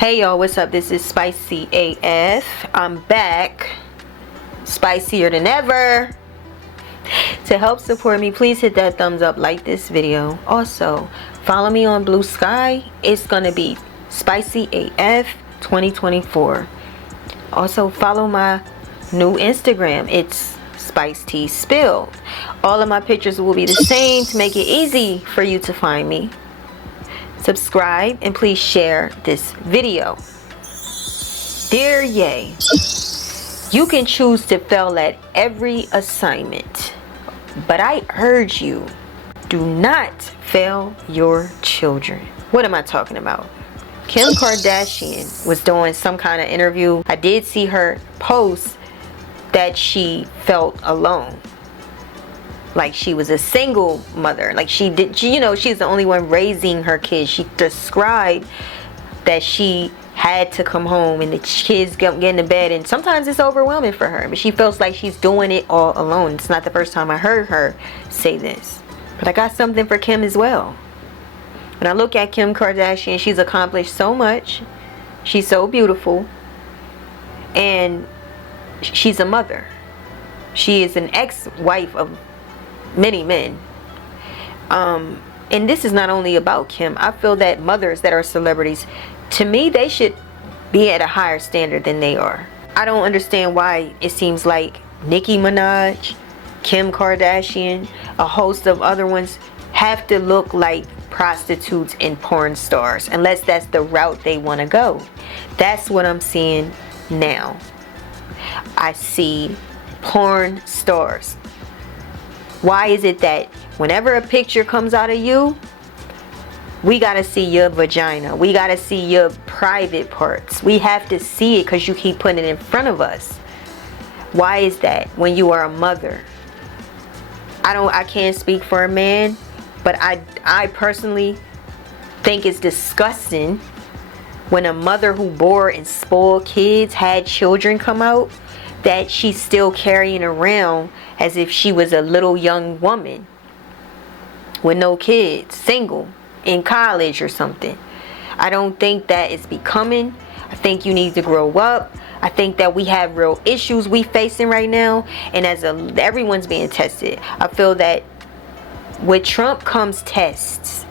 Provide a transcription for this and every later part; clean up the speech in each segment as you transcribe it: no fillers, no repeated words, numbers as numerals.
Hey y'all, what's up? This is Spicy AF. I'm back, spicier than ever. To help support me, please hit that thumbs up, like this video. Also, follow me on Blue Sky. It's gonna be Spicy AF 2024. Also, follow my new Instagram. It's Spice Tea Spilled. All of my pictures will be the same to make it easy for you to find me. Subscribe and please share this video. Dear Ye, you can choose to fail at every assignment, but I urge you, do not fail your children. What am I talking about? Kim Kardashian was doing some kind of interview. I did see her post that she felt alone, like she was a single mother, like she's the only one raising her kids. She described that she had to come home and the kids get into bed, and sometimes it's overwhelming for her, but she feels like she's doing it all alone. It's not the first time I heard her say this, but I got something for Kim as well. When I look at Kim Kardashian, she's accomplished so much. She's so beautiful, and she's a mother. She is an ex-wife of many men, and this is not only about Kim. I feel that mothers that are celebrities, to me, they should be at a higher standard than they are. I don't understand why it seems like Nicki Minaj, Kim Kardashian, a host of other ones have to look like prostitutes and porn stars, unless that's the route they want to go. That's what I'm seeing now. I see porn stars. Why is it that whenever a picture comes out of you, we gotta see your vagina, we gotta see your private parts, we have to see it because you keep putting it in front of us? Why is that when you are a mother? I can't speak for a man, but I personally think it's disgusting when a mother who bore and spoiled kids, had children come out, that she's still carrying around as if she was a little young woman with no kids, single, in college or something. I don't think that is becoming. I think you need to grow up. I think that we have real issues we facing right now, and everyone's being tested. I feel that with Trump comes tests,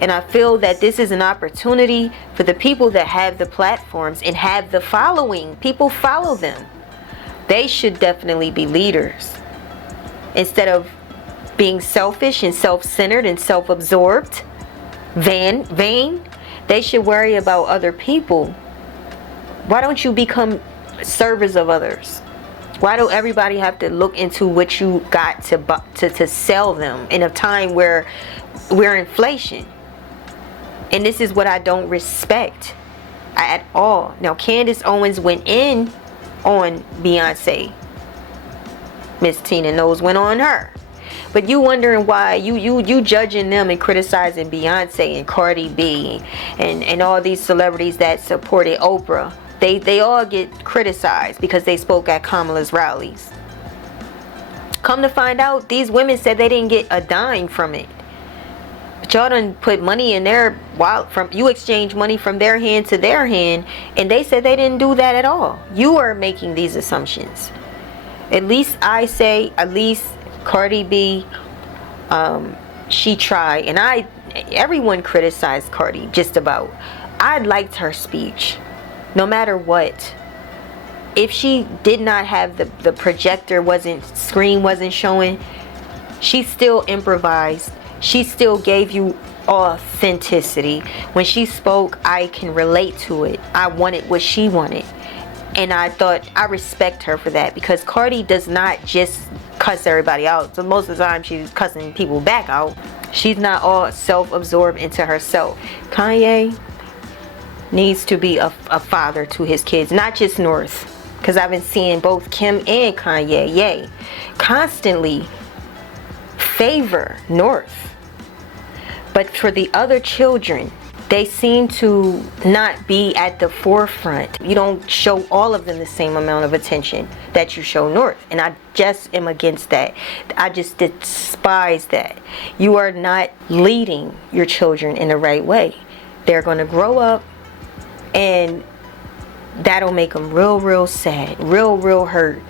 and I feel that this is an opportunity for the people that have the platforms and have the following. People follow them. They should definitely be leaders. Instead of being selfish and self-centered and self-absorbed, vain, they should worry about other people. Why don't you become servers of others? Why do everybody have to look into what you got to sell them in a time where we're inflation? And this is what I don't respect at all. Now, Candace Owens went in on Beyonce. Miss Tina Knows went on her. But you wondering why you judging them and criticizing Beyonce and Cardi B and all these celebrities that supported Oprah. They all get criticized because they spoke at Kamala's rallies. Come to find out, these women said they didn't get a dime from it. But y'all done put money in their wallet. You exchange money from their hand to their hand, and they said they didn't do that at all. You are making these assumptions. At least Cardi B, she tried, and everyone criticized Cardi just about. I liked her speech, no matter what. If she did not have the projector screen wasn't showing, she still improvised. She still gave you authenticity. When she spoke, I can relate to it. I wanted what she wanted. And I thought, I respect her for that, because Cardi does not just cuss everybody out. So most of the time she's cussing people back out. She's not all self-absorbed into herself. Kanye needs to be a father to his kids, not just North. Because I've been seeing both Kim and Kanye constantly favor North. But for the other children, they seem to not be at the forefront. You don't show all of them the same amount of attention that you show North. And I just am against that. I just despise that. You are not leading your children in the right way. They're going to grow up And that'll make them real sad, real hurt.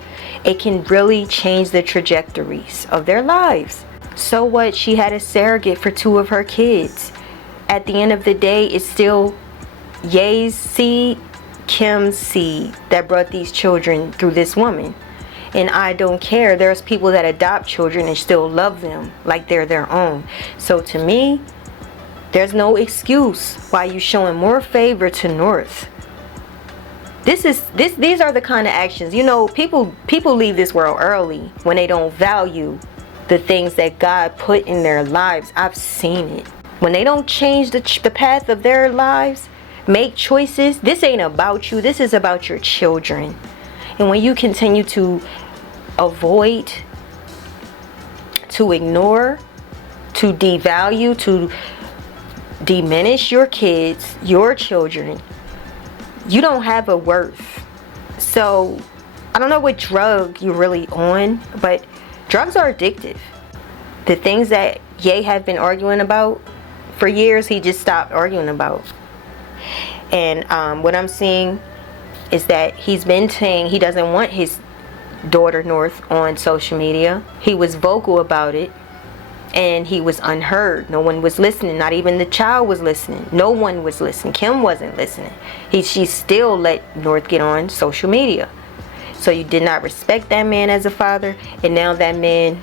It can really change the trajectories of their lives. So what? She had a surrogate for 2 of her kids. At the end of the day, it's still Ye's seed, Kim's seed that brought these children through this woman. And I don't care. There's people that adopt children and still love them like they're their own. So to me, there's no excuse why you showing more favor to North. These are the kind of actions, you know, people leave this world early when they don't value the things that God put in their lives. I've seen it. When they don't change the path of their lives, make choices. This ain't about you. This is about your children. And when you continue to avoid, to ignore, to devalue, to diminish your kids, your children, you don't have a worth. So I don't know what drug you're really on, but drugs are addictive. The things that Ye have been arguing about for years, he just stopped arguing about. And what I'm seeing is that he's been saying he doesn't want his daughter North on social media. He was vocal about it, and he was unheard. No one was listening. Not even the child was listening. No one was listening. Kim wasn't listening. She still let North get on social media. So you did not respect that man as a father, and now that man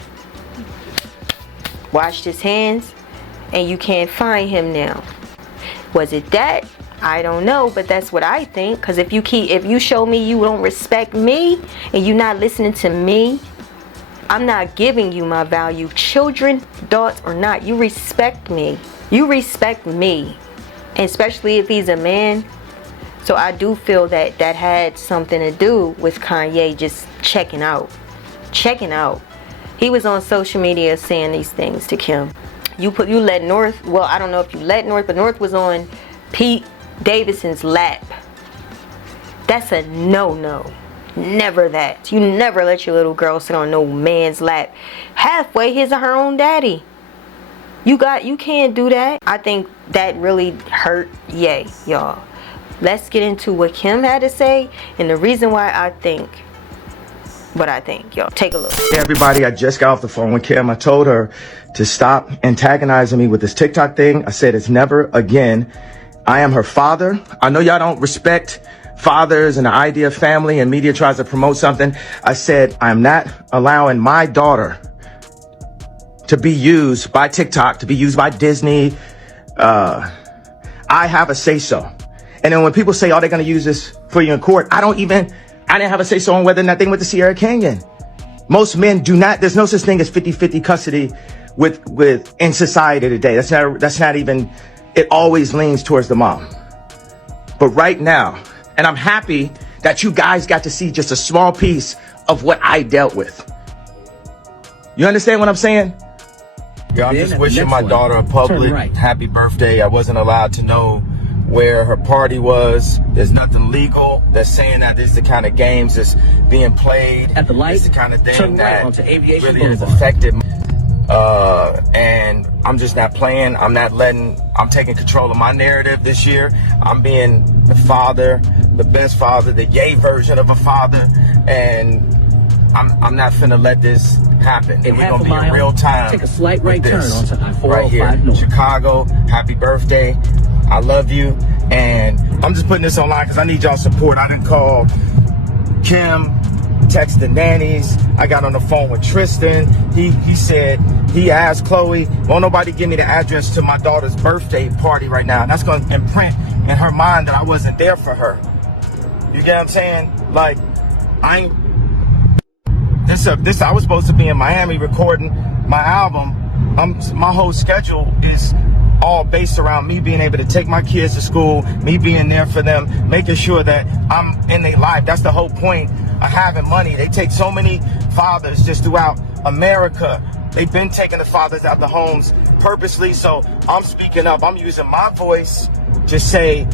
washed his hands, and you can't find him now. Was it that? I don't know, but that's what I think. Because if you show me you don't respect me and you're not listening to me, I'm not giving you my value. Children, adults or not, you respect me. You respect me, and especially if he's a man. So I do feel that had something to do with Kanye just checking out. He was on social media saying these things to Kim. You let North, well, I don't know if you let North, but North was on Pete Davidson's lap. That's a no. Never that. You never let your little girl sit on no man's lap. Halfway, his or her own daddy. You can't do that. I think that really hurt Ye, y'all. Let's get into what Kim had to say and the reason why I think what I think, y'all. Take a look. Hey everybody, I just got off the phone with Kim. I told her to stop antagonizing me with this TikTok thing. I said it's never again. I am her father. I know y'all don't respect fathers and the idea of family, and media tries to promote something. I said I'm not allowing my daughter to be used by TikTok, to be used by Disney. I have a say-so. And then when people say, oh, they're going to use this for you in court, I didn't have a say-so on whether or not they went to Sierra Canyon. Most men do not, there's no such thing as 50-50 custody in society today. That's not even, it always leans towards the mom. But right now, and I'm happy that you guys got to see just a small piece of what I dealt with. You understand what I'm saying? Yeah, I'm just wishing my daughter a public happy birthday. I wasn't allowed to know where her party was. There's nothing legal that's saying that this is the kind of games that's being played. At the light, it's the kind of thing that really has affected me. And I'm just not playing. I'm taking control of my narrative this year. I'm being the father, the best father, the Ye version of a father. And I'm not finna let this happen. And we're gonna be in real time. Take a slight right turn onto I-405 right here. North. Chicago, happy birthday. I love you. And I'm just putting this online because I need y'all support. I done called Kim, text the nannies. I got on the phone with Tristan. He said, he asked Chloe, won't nobody give me the address to my daughter's birthday party right now? And that's going to imprint in her mind that I wasn't there for her. You get what I'm saying? Like, I was supposed to be in Miami recording my album. My whole schedule is all based around me being able to take my kids to school, me being there for them, making sure that I'm in their life. That's the whole point of having money. They take so many fathers just throughout America. They've been taking the fathers out the homes purposely. So I'm speaking up. I'm using my voice to say,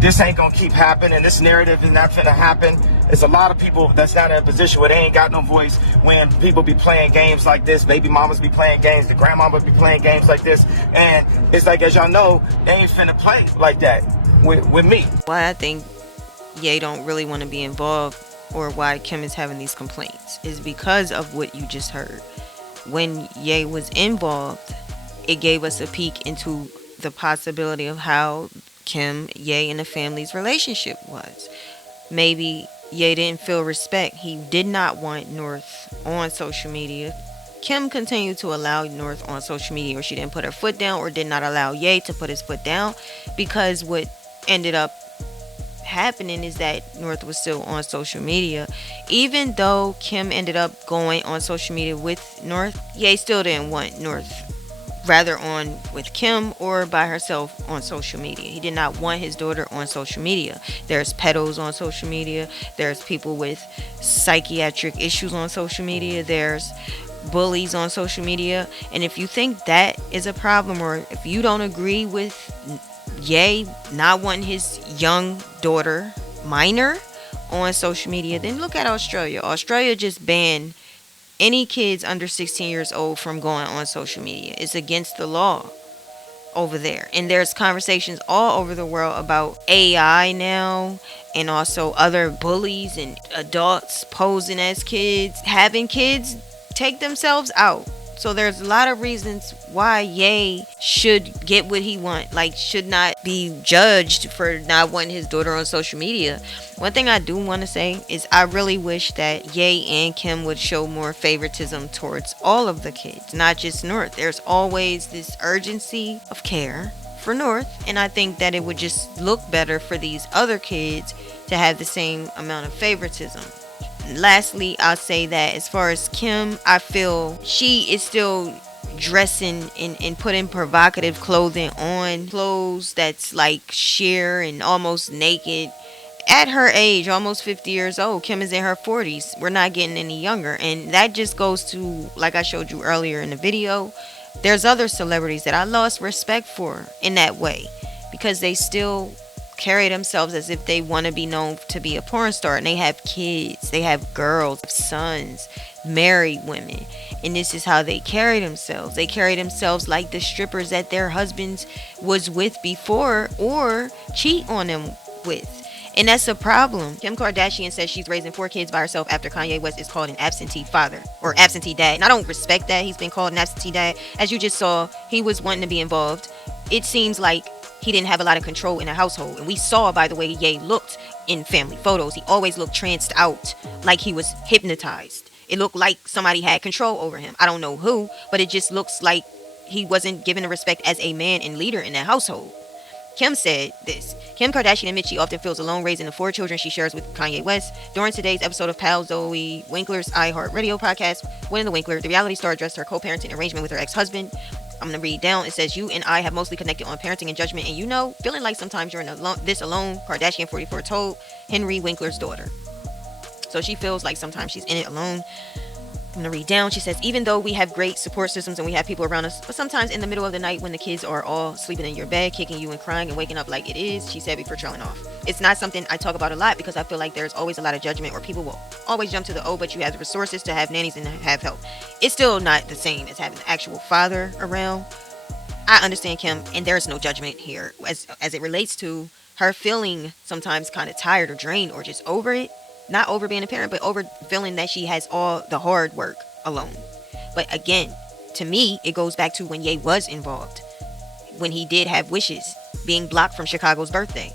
this ain't gonna keep happening. This narrative is not gonna happen. It's a lot of people that's not in a position where they ain't got no voice when people be playing games like this. Baby mamas be playing games. The grandmamas be playing games like this. And it's like, as y'all know, they ain't finna play like that. with me. Why I think Ye don't really want to be involved, or why Kim is having these complaints, is because of what you just heard. When Ye was involved, it gave us a peek into the possibility of how Kim, Ye, and the family's relationship was. Maybe Ye didn't feel respect. He did not want North on social media. Kim continued to allow North on social media, or she didn't put her foot down, or did not allow Ye to put his foot down, because what ended up happening is that North was still on social media. Even though Kim ended up going on social media with North, Ye still didn't want North rather on with Kim or by herself on social media. He did not want his daughter on social media. There's pedos on social media. There's people with psychiatric issues on social media. There's bullies on social media. And if you think that is a problem, or if you don't agree with Ye not wanting his young daughter, minor, on social media, then look at Australia. Australia just banned any kids under 16 years old from going on social media. It's against the law over there. And there's conversations all over the world about AI now, and also other bullies and adults posing as kids, having kids take themselves out. So there's a lot of reasons why Ye should get what he wants. Like, should not be judged for not wanting his daughter on social media. One thing I do want to say is I really wish that Ye and Kim would show more favoritism towards all of the kids, not just North. There's always this urgency of care for North, and I think that it would just look better for these other kids to have the same amount of favoritism. Lastly, I'll say that as far as Kim, I feel she is still dressing and putting provocative clothing on, clothes that's like sheer and almost naked. At her age, almost 50 years old, Kim is in her 40s. We're not getting any younger. And that just goes to, like I showed you earlier in the video, there's other celebrities that I lost respect for in that way, because they still carry themselves as if they want to be known to be a porn star, and they have kids, they have girls, sons, married women, and this is how they carry themselves. They carry themselves like the strippers that their husbands was with before or cheat on them with. And that's a problem. Kim Kardashian says she's raising 4 kids by herself after Kanye West is called an absentee father or absentee dad. And I don't respect that. He's been called an absentee dad. As you just saw, he was wanting to be involved. It seems like he didn't have a lot of control in the household. And we saw by the way Ye looked in family photos, he always looked tranced out, like he was hypnotized. It looked like somebody had control over him. I don't know who, but it just looks like he wasn't given the respect as a man and leader in that household. Kim said this. Kim Kardashian admits she often feels alone raising the 4 children she shares with Kanye West. During today's episode of Pal Zoe Winkler's iHeartRadio podcast, Winnie the Winkler, the reality star addressed her co-parenting arrangement with her ex-husband. I'm going to read down. It says, "You and I have mostly connected on parenting and judgment, and you know, feeling like sometimes you're this alone," Kardashian 44 told Henry Winkler's daughter. So she feels like sometimes she's in it alone. I'm going to read down. She says, "Even though we have great support systems and we have people around us, but sometimes in the middle of the night when the kids are all sleeping in your bed, kicking you and crying and waking up like it is," she said before trailing off. "It's not something I talk about a lot because I feel like there's always a lot of judgment, or people will always jump to the, oh, but you have the resources to have nannies and have help." It's still not the same as having an actual father around. I understand Kim, and there's no judgment here as it relates to her feeling sometimes kind of tired or drained or just over it. Not over being a parent, but over feeling that she has all the hard work alone. But again, to me, it goes back to when Ye was involved. When he did have wishes, being blocked from Chicago's birthday.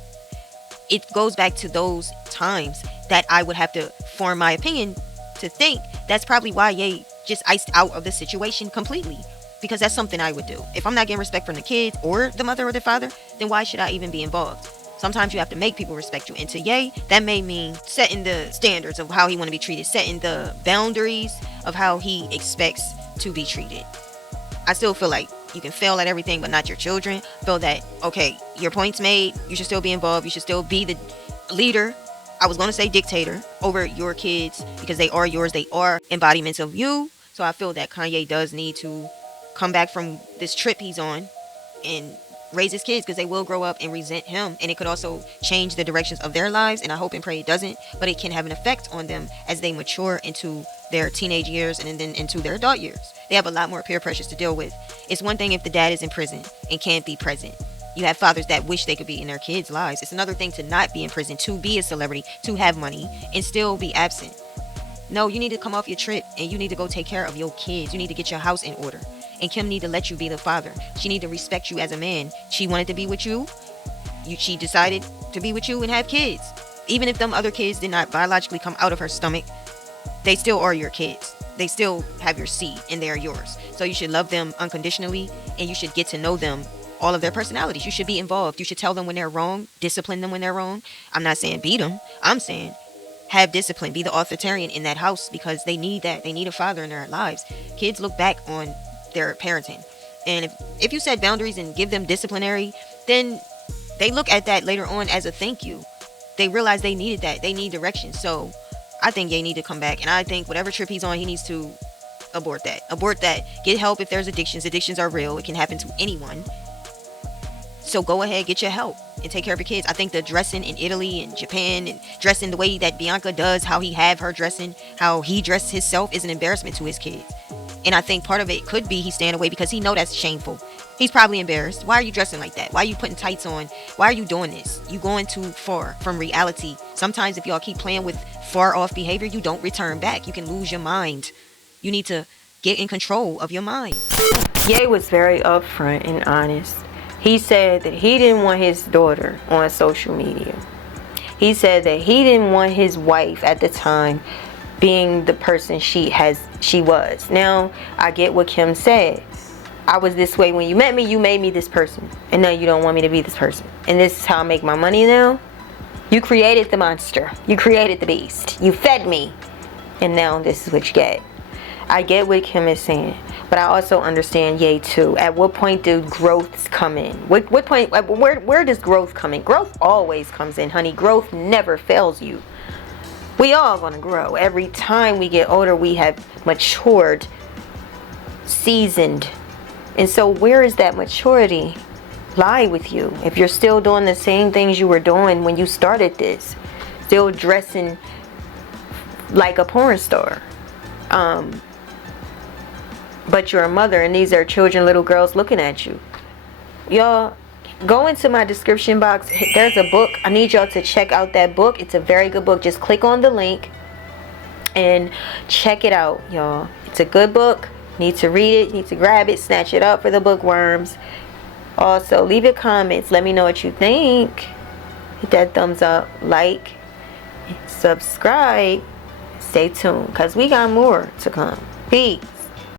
It goes back to those times that I would have to form my opinion to think that's probably why Ye just iced out of the situation completely. Because that's something I would do. If I'm not getting respect from the kids or the mother or the father, then why should I even be involved? Sometimes you have to make people respect you. And to Ye, that may mean setting the standards of how he want to be treated, setting the boundaries of how he expects to be treated. I still feel like you can fail at everything, but not your children. Feel that, okay, your point's made. You should still be involved. You should still be the leader. I was going to say dictator over your kids because they are yours. They are embodiments of you. So I feel that Kanye does need to come back from this trip he's on and raise his kids, because they will grow up and resent him, and it could also change the directions of their lives, and I hope and pray it doesn't, but it can have an effect on them as they mature into their teenage years and then into their adult years. They have a lot more peer pressures to deal with. It's one thing if the dad is in prison and can't be present, You have fathers that wish they could be in their kids' lives. It's another thing to not be in prison, to be a celebrity, to have money, and still be absent. No, you need to come off your trip and you need to go take care of your kids. You need to get your house in order. And Kim need to let you be the father. She need to respect you as a man. She wanted to be with you. She decided to be with you and have kids. Even if them other kids did not biologically come out of her stomach, they still are your kids. They still have your seed and they are yours. So you should love them unconditionally and you should get to know them, all of their personalities. You should be involved. You should tell them when they're wrong, discipline them when they're wrong. I'm not saying beat them. I'm saying have discipline. Be the authoritarian in that house because they need that. They need a father in their lives. Kids look back on their parenting. And if you set boundaries and give them disciplinary, then they look at that later on as a thank you. They realize they needed that. They need direction. So I think they need to come back. And I think whatever trip he's on, he needs to abort that. Abort that. Get help if there's addictions. Addictions are real. It can happen to anyone. So go ahead, get your help and take care of your kids. I think the dressing in Italy and Japan and dressing the way that Bianca does, how he have her dressing, how he dressed himself is an embarrassment to his kids. And I think part of it could be he's staying away because he know that's shameful. He's probably embarrassed. Why are you dressing like that? Why are you putting tights on? Why are you doing this? You going too far from reality. Sometimes if y'all keep playing with far off behavior, you don't return back. You can lose your mind. You need to get in control of your mind. Ye was very upfront and honest. He said that he didn't want his daughter on social media. He said that he didn't want his wife at the time being the person she was. Now, I get what Kim said. I was this way when you met me, you made me this person. And now you don't want me to be this person. And this is how I make my money now. You created the monster. You created the beast. You fed me. And now this is what you get. I get what Kim is saying. But I also understand Ye too. At what point do growths come in? What point, where does growth come in? Growth always comes in, honey. Growth never fails you. We all gonna grow. Every time we get older, we have matured, seasoned. And so where is that maturity lie with you? If you're still doing the same things you were doing when you started this, still dressing like a porn star, but you're a mother and these are children, little girls looking at you. Y'all, go into my description box. There's a book. I need y'all to check out that book. It's a very good book. Just click on the link and check it out, y'all. It's a good book. Need to read it. Need to grab it. Snatch it up for the bookworms. Also, leave your comments. Let me know what you think. Hit that thumbs up. Like. Subscribe. Stay tuned because we got more to come. Peace.